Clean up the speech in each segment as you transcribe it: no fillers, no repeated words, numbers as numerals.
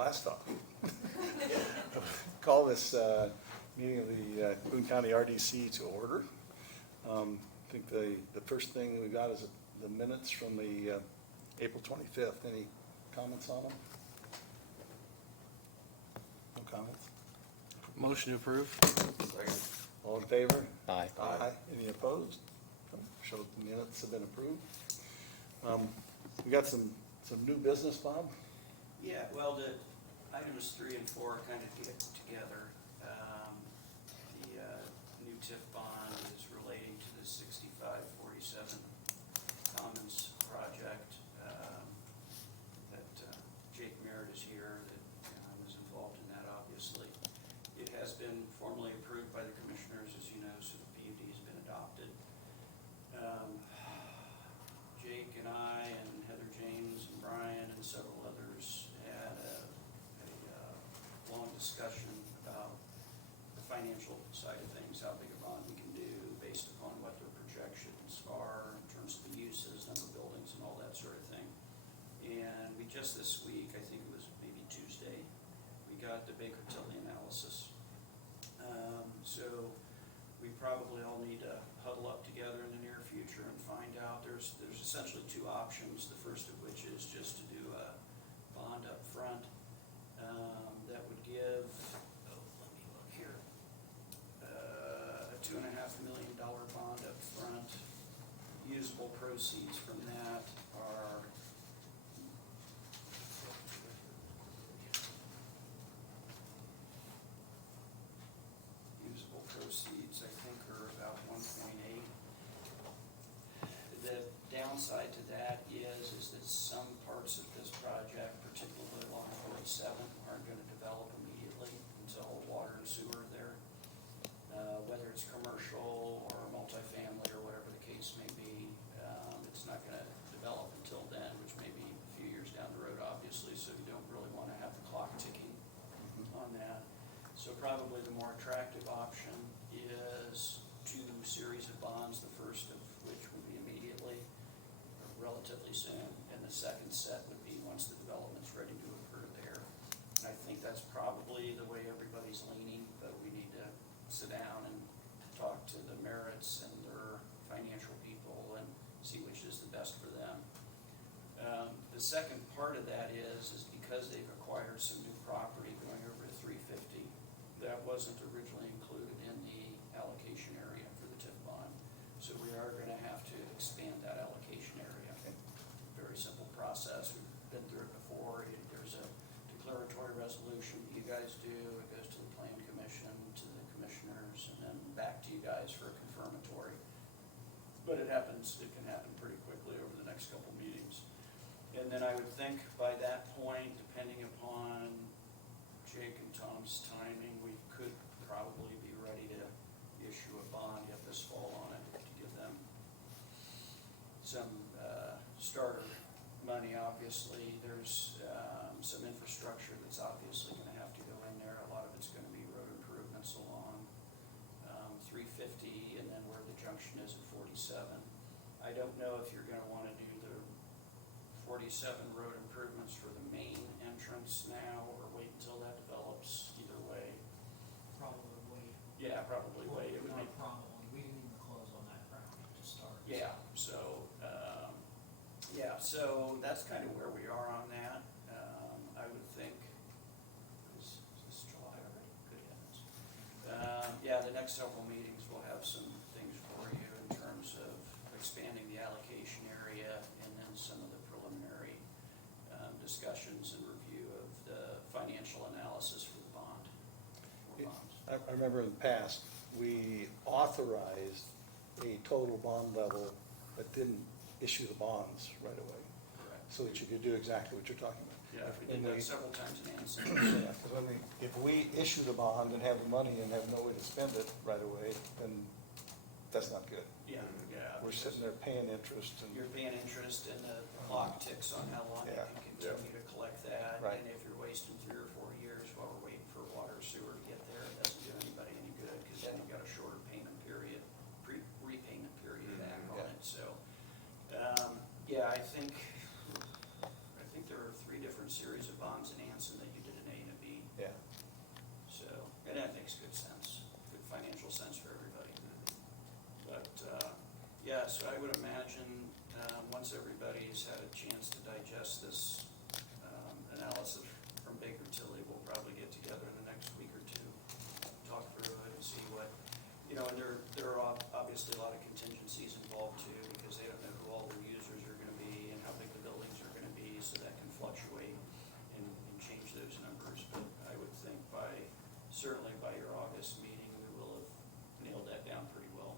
Last talk. Call this meeting of the Boone County RDC to order. I think the first thing we got is the minutes from the April 25th. Any comments on them? No comments? Motion to approve. All in favor? Aye. Aye. Any opposed? Show that the minutes have been approved. We got some new business, Bob? Yeah, well, the items 3 and 4 kind of get together. The new TIF bond is relating to the 6547 Commons project that Jake Merritt is here, that is involved in that, obviously. It has been formally approved by the commissioners, as you know, so the PUD has been adopted. Jake and I and Heather James and Brian and several others had a long discussion about the financial side of things, how big a bond we can do based upon what their projections are in terms of the uses, number of buildings and all that sort of thing. And we just this week, I think it was maybe Tuesday, we got the Baker Tilly analysis. So we probably all need to huddle up together in the near future and find out. There's essentially two options. The first of which is just to do a bond up front that would give, let me look here, a $2.5 million bond up front. Usable proceeds from that are I think are about 1.8. The downside to that is that some parts of this project, particularly along 47, aren't going to develop immediately until water and sewer are there. Whether it's commercial or multifamily or whatever the case may be, it's not going to develop until then, which may be a few years down the road, obviously, so you don't really want to have the clock ticking on that. So probably the more attractive option is two series of bonds, the first of which would be immediately, or relatively soon, and the second set would be once the development's ready to occur there. And I think that's probably the way everybody's leaning, but we need to sit down and talk to the Merritts and their financial people and see which is the best for them. The second part of that is because they've acquired some new property going over to 350, that wasn't originally included in the allocation area for the TIF bond. So we are going to have to expand that allocation area. Okay. Very simple process. We've been through it before. There's a declaratory resolution you guys do. It goes to the Plan Commission, to the commissioners, and then back to you guys for a confirmatory. But it can happen pretty quickly over the next couple meetings. And then I would think by that point, depending upon Jake and Tom's timing, we could probably be ready to issue a bond yet this fall on it to give them some starter money. Obviously, there's some infrastructure that's obviously going to have to go in there. A lot of it's going to be road improvements along 350 and then where the junction is at 47. I don't know if you're going to want to do the 47 road improvements for the main entrance now or wait until that develops. Either way. Probably wait. Yeah, probably Well, wait. It would not be. probably. We didn't even close on that property to start. Yeah, so that's kind of where we are on that. I would think, is this July already? Good heavens. Yeah, the next several meetings we'll have some things for you in terms of expanding the allocation area and then some of the preliminary discussions and review of the financial analysis for the bond. I remember in the past, we authorized a total bond level but didn't issue the bonds right away. Correct. So that you could do exactly what you're talking about. Yeah, we did that several times in Anson. Yeah, because if we issue the bond and have the money and have no way to spend it right away, then that's not good. Yeah. We're sitting there paying interest and. You're paying interest and the clock ticks on how long you Yeah. can continue to collect that. Right. And if you're wasting 3 or 4 years while we're waiting for water or sewer to get there, it doesn't do anybody any good because then you've got a shorter payment period, repayment period back on it. So, yeah, I think there are 3 different series of bonds in Anson that you did so I would imagine, once everybody's had a chance to digest this analysis from Baker Tilly, we'll probably get together in the next week or two, talk through it and see what, and there are obviously a lot of contingencies involved too, because they don't know who all their users are gonna be and how big the buildings are gonna be, so that can fluctuate and change those numbers. But I would think certainly by your August meeting, we will have nailed that down pretty well.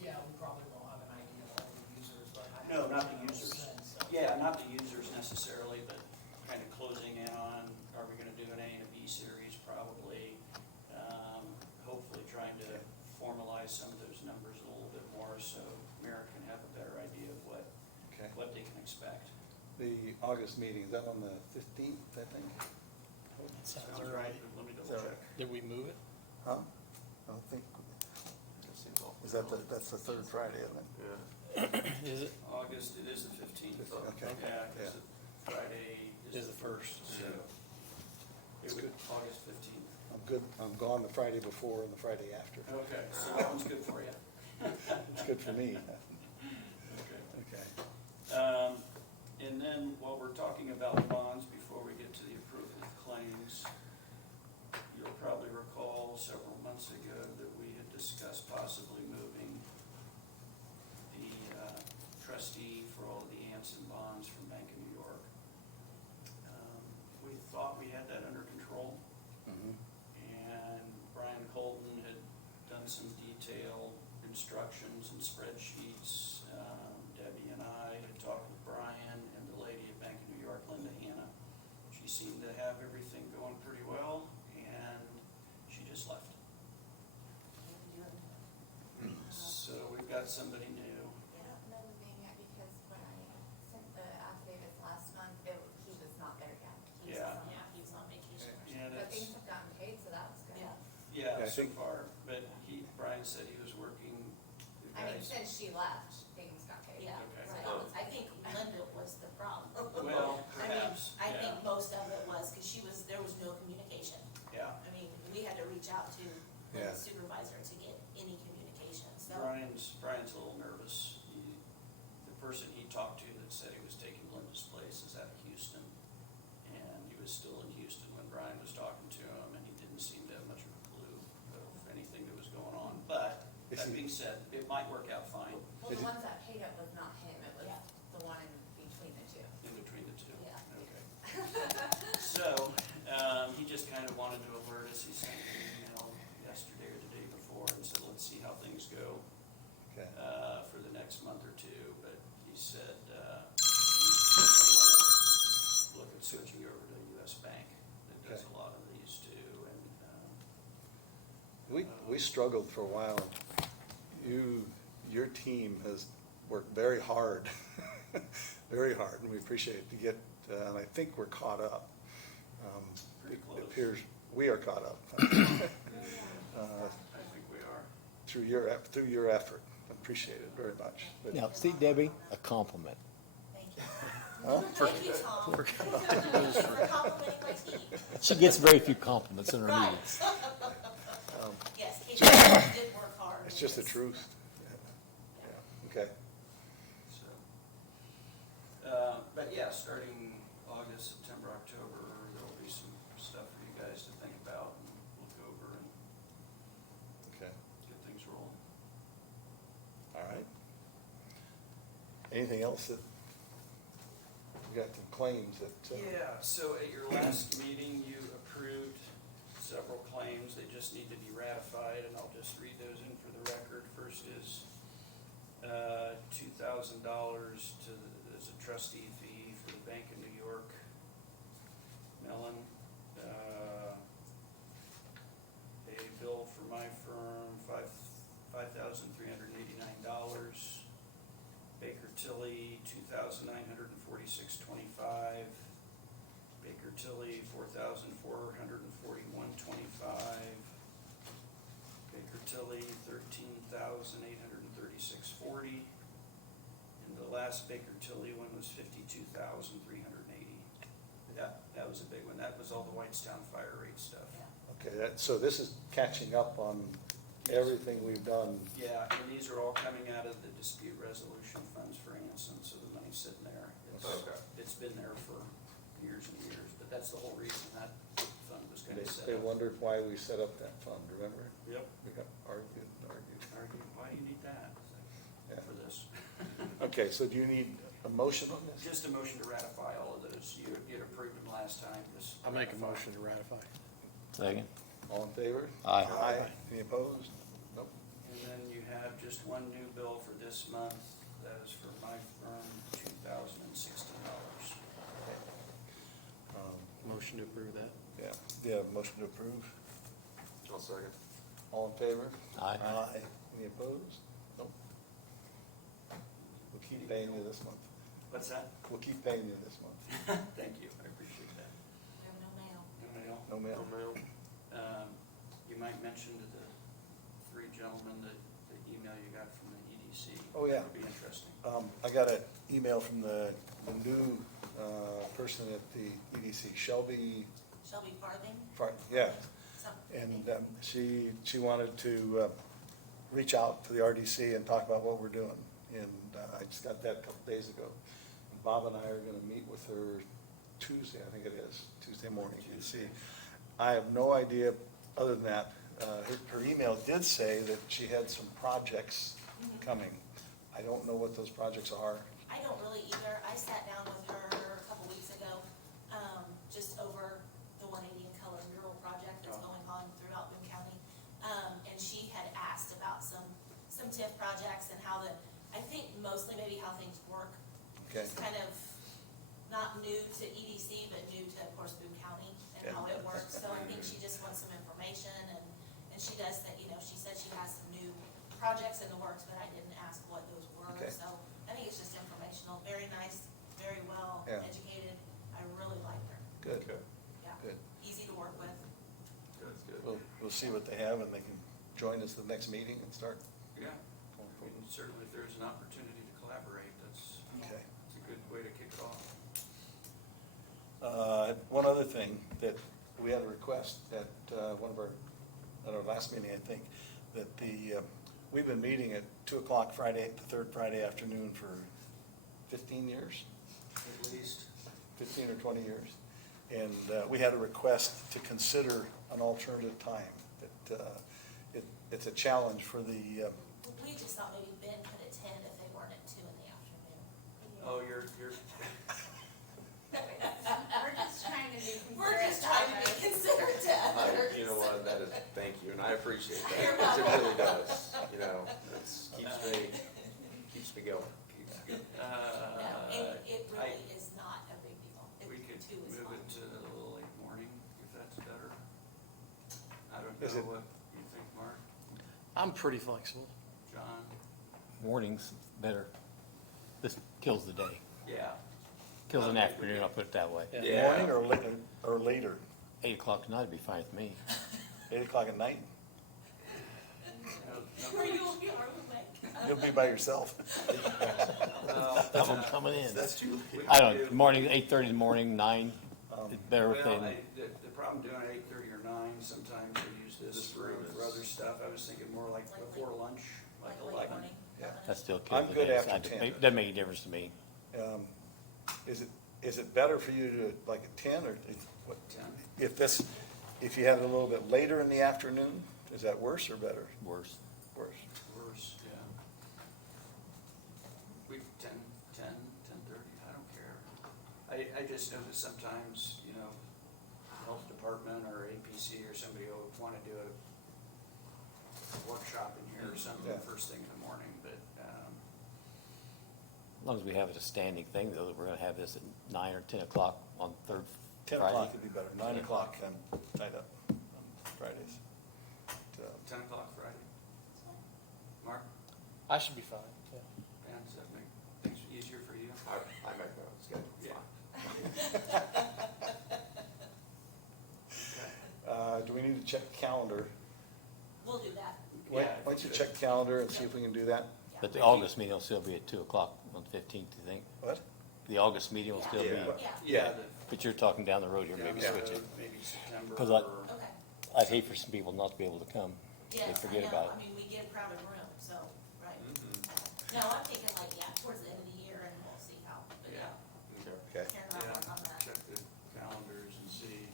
Yeah, we probably won't have an idea of all the users, but I No, have not a the users. sense of- Yeah, not the users necessarily, but kind of closing in on, are we gonna do an A and a B series probably? Hopefully trying to formalize some of those numbers a little bit more so Mara can have a better idea of Okay. what they can expect. The August meeting, is that on the 15th, I think? Sounds Sounds right. right, let me Is double that check. Did we move it? Huh? I don't think, is that that's the third Friday, isn't it? Is it? August, it is the 15th. Okay. Yeah, because Friday Is the first. So it would, August 15th. I'm good, I'm gone the Friday before and the Friday after. Okay, so that one's good for you. It's good for me. Okay. Okay. And then while we're talking about bonds, before we get to the approval of claims, you'll probably recall several months ago that we had discussed possibly moving the trustee for all of the Anson bonds from Bank of New York. We thought we had that under control, Mhm. and Brian Colton had done some detailed instructions and spreadsheets. Debbie and I had talked with Brian and the lady at Bank of New York, Linda Hanna. She seemed to have everything going pretty well, and she just left. So we've got somebody new. I don't know the name yet because when I sent the affidavits last month, he was not there yet. Yeah. Yeah, he was on vacation. And But it's, things have gotten paid, so that was good. Yeah. yeah, Yeah, I so think- far, but Brian said he was working, the I mean, guys. since she left, things got paid. Yeah, Okay. so I think Linda was the problem. Well, I mean, perhaps, I yeah. think most of it was, because there was no communication. Yeah, I mean, we had to reach out to the Yeah. supervisor to get any communication, so. Brian's a little nervous. The person he talked to that said he was taking Linda's place is out of Houston. And he was still in Houston when Brian was talking to him, and he didn't seem to have much of a clue of anything that was going on. But Is that he- being said, it might work out fine Well, Is the it- ones that paid it was not him, it was Yeah. the one in between the two. in between the two. Yeah. Okay. So, he just kind of wanted to alert us. He sent an email yesterday or the day before and said, let's see how things go. Okay. For the next month or two, but he said, he want to look at switching over to US Bank that does Okay. a lot of these too, and, We struggled for a while. Your team has worked very hard, very hard, and we appreciate it to get, and I think we're caught up. Pretty It close. appears we are caught up. I think we are. Through your effort. Appreciate it very much. But- Now, see, Debbie, a compliment. Thank you. Huh? Thank you, Tom, for complimenting my team. She gets very few compliments in her Right. meetings. Yes, Kate did work hard. It's just the truth. Yeah. Okay. So, but yeah, starting August, September, October, there'll be some stuff for you guys to think about and look over and Okay. get things rolling. All right. Anything else that, we got some claims that. Yeah, so at your last meeting, you approved several claims, they just need to be ratified, and I'll just read those in for the record. First is $2,000 as a trustee fee for the Bank of New York Mellon. A bill for my firm, $5,389. Baker Tilly, $2,946.25. Baker Tilly, $4,441.25. Baker Tilly, $13,836.40. And the last Baker Tilly one was $52,380. That was a big one. That was all the Whitestown fire rate stuff. Yeah. Okay, so this is catching up on everything we've done. Yeah, and these are all coming out of the dispute resolution funds for Anson, so the money's sitting there. Okay. It's been there for years and years, but that's the whole reason that fund was kind They, of set they up. wondered why we set up that fund, remember? Yep. We got argued and argued. Argued, why do you need that? Yeah. For this. Okay, so do you need a motion on this? Just a motion to ratify all of those. You'd approved them last time. Just I'll make a ratify. motion to ratify. Second. All in favor? Aye. Any opposed? Nope. And then you have just one new bill for this month. That is for my firm, $2,016. Motion to approve that. Yeah, motion to approve. I'll second. All in favor? Aye. Any opposed? Nope. We'll keep paying you this month. What's that? We'll keep paying you this month. Thank you, I appreciate that. We have no mail. No mail? No mail? You might mention to the three gentlemen that the email you got from the EDC. Oh, yeah. That would be interesting. I got an email from the new person at the EDC, Shelby, Shelby Farthing, yeah. something. And she wanted to reach out to the RDC and talk about what we're doing. And I just got that a couple days ago. Bob and I are gonna meet with her Tuesday, I think it is, Tuesday morning. You see, I have no idea, other than that, her email did say that she had some projects coming. I don't know what those projects are. I don't really either. I sat down with her a couple weeks ago, just over the 180 in color mural project that's going on throughout Boone County. And she had asked about some TIF projects and how I think mostly maybe how things work. Okay. Just kind of not new to EDC, but new to, of course, Boone County and how it works. So I think she just wants some information and she does that, she said she has some new projects in the works, but I didn't ask what those were. Okay. So I think it's just informational, very nice, very well Yeah. educated. I really like her. Good. Yeah. Good. Easy to work with. That's good. We'll see what they have and they can join us the next meeting and start Yeah, going I mean, forward. certainly if there's an opportunity to collaborate, that's Okay. a good way to kick it off. One other thing, that we had a request at at our last meeting, I think, that we've been meeting at 2:00 Friday, the third Friday afternoon for 15 years, At least. 15 or 20 years. And we had a request to consider an alternative time. It's a challenge for the, We just thought maybe Ben could attend if they weren't at 2 in the afternoon. Oh, you're, We're just trying to be We're just trying to be considerate to others. You know what, that is, thank you, and I appreciate that, You're because it welcome. really does, keeps me going. No, it I- really is not a big deal. we could 2 is move fine. it to a little late morning, if that's better. I don't Is it- know what you think, Mark, I'm pretty flexible. John? Morning's better. This kills the day. Yeah. Kills an Okay, we afternoon, can- I'll put it that way. Yeah. morning or later, 8 o'clock tonight would be fine with me. 8 o'clock at night? Or you'll be our roommate. You'll be by yourself. I'm coming in. That's too late. I don't know, morning, 8:30 in the morning, 9, better Well, than, the problem doing it 8:30 or 9, sometimes they use this This for room is- other stuff. I was thinking more like Like before lunch, like Like late 11. morning. Yeah. that still kills I'm the good day. after It 10. doesn't make any difference to me. Is it better for you to, like at 10 or what? 10. If you had it a little bit later in the afternoon, is that worse or better? Worse. Worse. Worse, yeah. We, 10:30, I don't care. I just know that sometimes, health department or APC or somebody will want to do a workshop in here or something Yeah. first thing in the morning, but, As long as we have it a standing thing, though, that we're gonna have this at 9 or 10 o'clock on third 10 Friday. o'clock would be better. 9 o'clock, I'm tied up on Fridays. But, 10 o'clock Friday. Mark, I should be fine, yeah. Dan, does that make things easier for you? I make my own schedule, Yeah. fine. Do we need to check the calendar? We'll do that. Why Yeah, don't you check the calendar and see if we can do that? Yeah. But the August meeting will still be at 2 o'clock on the 15th, you think? What? The August meeting will still be, Yeah. Yeah. but you're talking down the road here, Yeah, maybe yeah, switch it. Maybe September 'Cause or. Okay. I'd hate for some people not to be able to come. Yes, I forget know, about it. I mean, we get crowded room, so, right. Mm-hmm. No, I'm thinking like, yeah, towards the end of the year and we'll see how, but yeah, Okay, Karen and I work on that. Check the calendars and see.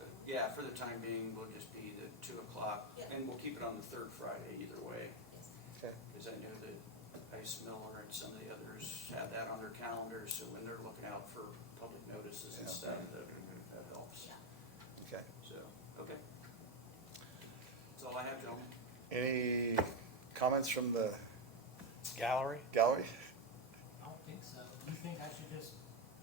But yeah, for the time being, we'll just be the 2 o'clock, Yeah. and we'll keep it on the third Friday either way. Yes. okay, Because I know that Ice Miller and some of the others have that on their calendars, so when they're looking out for public notices and Yeah. stuff, that helps. Yeah. okay. So, okay. That's all I have, gentlemen. Any comments from the Gallery? gallery? I don't think so. Do you think I should just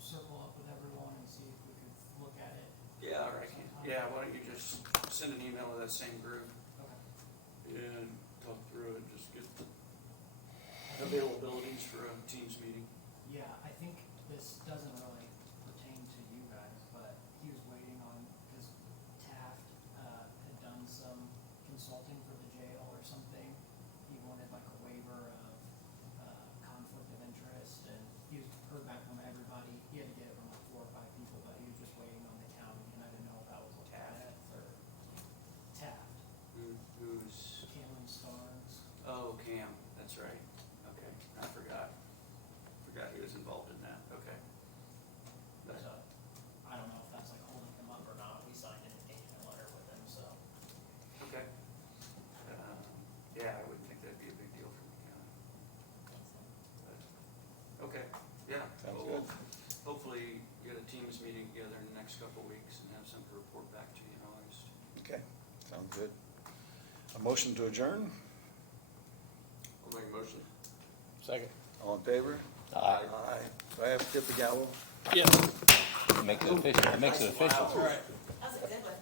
circle up with everyone and see if we could look at it? Yeah, all right. Yeah, why don't you just send an email to that same group Okay. and talk through it, just get availabilities for a Teams meeting. Yeah, I think this doesn't really pertain to you guys, but he was waiting on, because Taft, had done some consulting for the jail or something. He wanted like a waiver of, conflict of interest, and he was heard back from everybody. He had to get it from like 4 or 5 people, but he was just waiting on the county, and I didn't know if that was a Taft or Taft, Who's, Cameron Starnes. oh, Cam, that's right. Okay, I forgot. Forgot he was involved in that, okay. But- So, I don't know if that's like holding him up or not. We signed an engagement letter with him, so. Okay. Yeah, I wouldn't think that'd be a big deal for the county. But, okay, yeah. Sounds We'll good. Hopefully get a Teams meeting together in the next couple of weeks and have something to report back to you in August. Okay, sounds good. A motion to adjourn? I'll make a motion. Second. All in favor? Aye. Aye. Do I have to get the gavel? Yeah. It makes it official, it makes it official. Wow. All right. That was a good one.